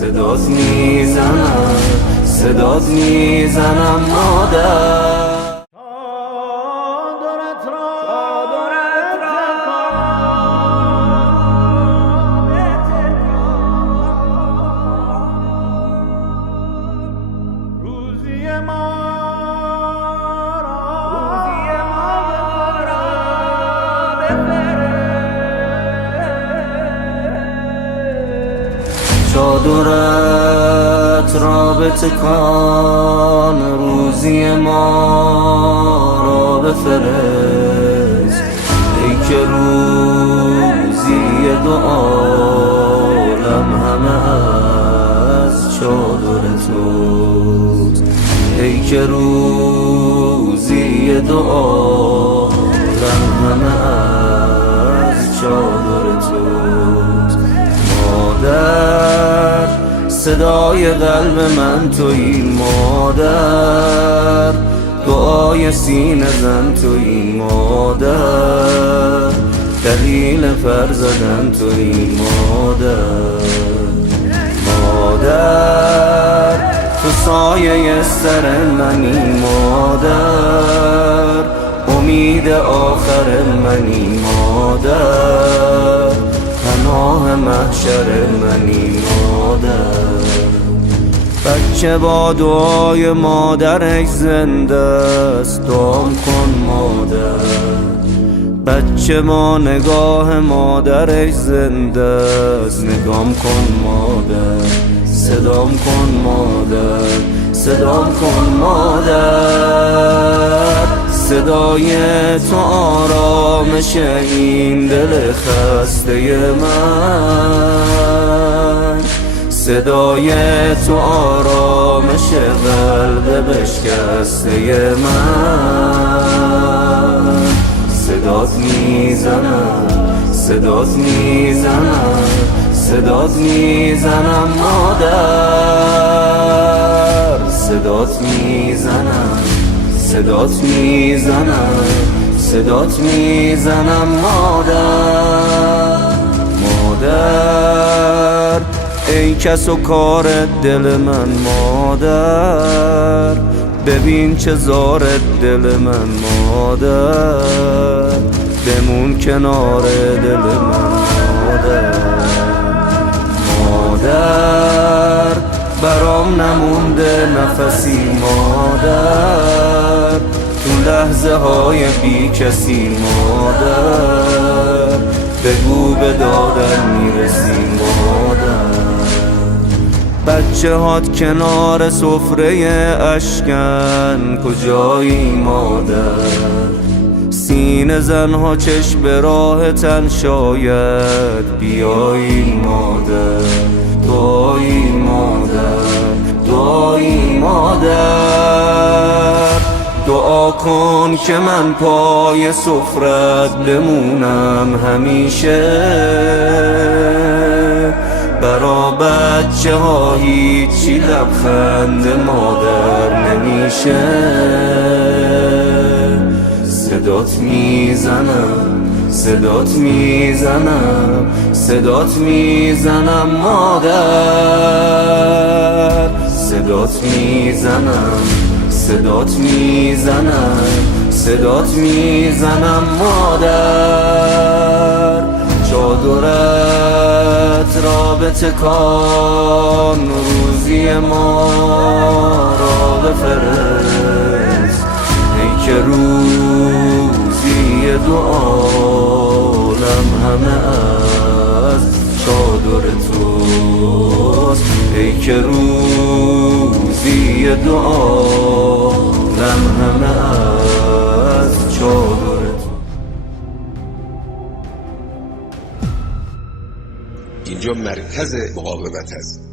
صدات میزنم، صدات میزنم مادر. چادرت را بتکان، روزی ما را بفرست، ای که روزی دو عالم همه از چادر توست، ای که روزی دو عالم همه از چادر توست. مادر صدای قلب من تویی، مادر دعای سینه زن تویی، مادر دلیل پر زدن تویی، مادر تو سایه سر منی، مادر امید آخر منی، مادر پناه محشر منی، مادر. بچه با دعای مادرش زنده است، دعام کن مادر. بچه با نگاه مادرش زنده است، نگام کن مادر. صدام کن مادر، صدام کن مادر. صدای تو آرامش این دل خسته من، صدای تو آرامش قلب بشکسته من. صدات میزنم، صدات میزنم، صدات میزنم مادر. صدات میزنم، صدات میزنم، صدات میزنم مادر. مادر ای کس و کار دل من، مادر ببین چه زار دل من، مادر بمون کنار دل من، مادر برام نمونده نفسی، مادر تو لحظه های بی کسی، مادر بگو به دادن میرسی، مادر. بچه هات کنار سفره اشکن، کجایی مادر؟ سینه زنها چشم به راه تن، شاید بیایی مادر. دعایی مادر، دعایی مادر. دعا کن که من پای سفرت بمونم همیشه، برا بچه ها هیچی لبخند مادر نمیشه. صدات میزنم، صدات میزنم، صدات میزنم مادر. صدات میزنم، صدات میزنم، صدات میزنم مادر. چادرت را بتکان، روزی ما را بفرست، ای که روزی دو عالم همه از چادر توست، ای که روزی دو عالم همه از چادر توست. اینجا مرکز مقاومت است.